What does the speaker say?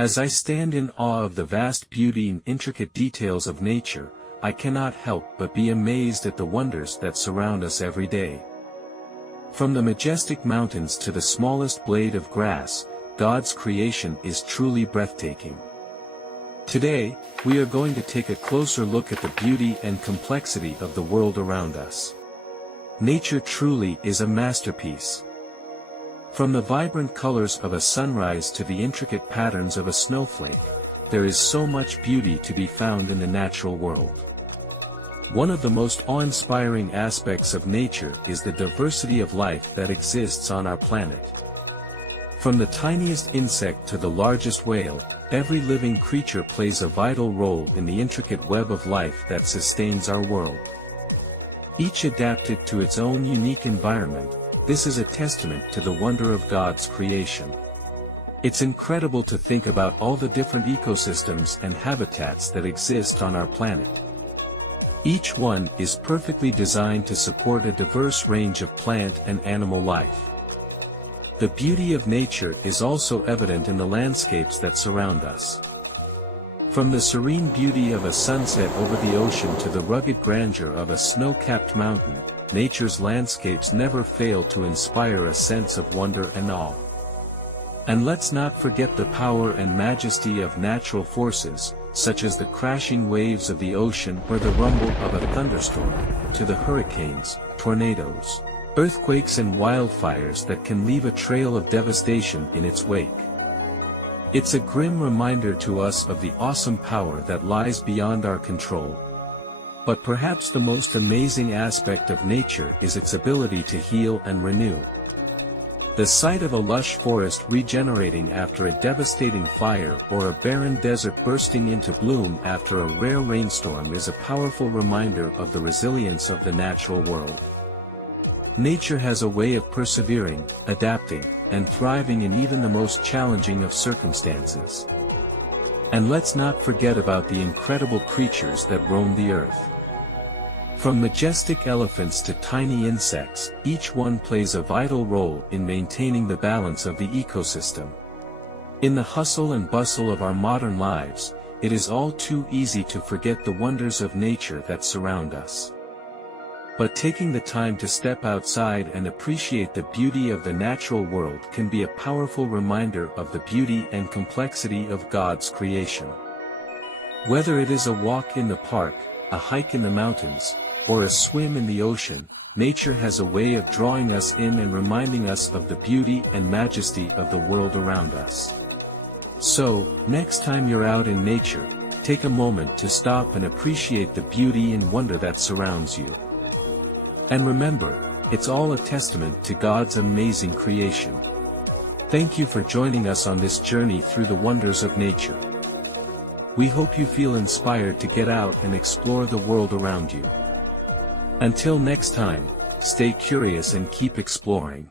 As I stand in awe of the vast beauty and intricate details of nature, I cannot help but be amazed at the wonders that surround us every day. From the majestic mountains to the smallest blade of grass, God's creation is truly breathtaking. Today, we are going to take a closer look at the beauty and complexity of the world around us. Nature truly is a masterpiece. From the vibrant colors of a sunrise to the intricate patterns of a snowflake, there is so much beauty to be found in the natural world. One of the most awe-inspiring aspects of nature is the diversity of life that exists on our planet. From the tiniest insect to the largest whale, every living creature plays a vital role in the intricate web of life that sustains our world. Each adapted to its own unique environment, this is a testament to the wonder of God's creation. It's incredible to think about all the different ecosystems and habitats that exist on our planet. Each one is perfectly designed to support a diverse range of plant and animal life. The beauty of nature is also evident in the landscapes that surround us. From the serene beauty of a sunset over the ocean to the rugged grandeur of a snow-capped mountain, nature's landscapes never fail to inspire a sense of wonder and awe. And let's not forget the power and majesty of natural forces, such as the crashing waves of the ocean or the rumble of a thunderstorm, to the hurricanes, tornadoes, earthquakes and wildfires that can leave a trail of devastation in its wake. It's a grim reminder to us of the awesome power that lies beyond our control. But perhaps the most amazing aspect of nature is its ability to heal and renew. The sight of a lush forest regenerating after a devastating fire or a barren desert bursting into bloom after a rare rainstorm is a powerful reminder of the resilience of the natural world. Nature has a way of persevering, adapting, and thriving in even the most challenging of circumstances. And let's not forget about the incredible creatures that roam the earth. From majestic elephants to tiny insects, each one plays a vital role in maintaining the balance of the ecosystem. In the hustle and bustle of our modern lives, it is all too easy to forget the wonders of nature that surround us. But taking the time to step outside and appreciate the beauty of the natural world can be a powerful reminder of the beauty and complexity of God's creation. Whether it is a walk in the park, a hike in the mountains, or a swim in the ocean, nature has a way of drawing us in and reminding us of the beauty and majesty of the world around us. So, next time you're out in nature, take a moment to stop and appreciate the beauty and wonder that surrounds you. And remember, it's all a testament to God's amazing creation. Thank you for joining us on this journey through the wonders of nature. We hope you feel inspired to get out and explore the world around you. Until next time, stay curious and keep exploring.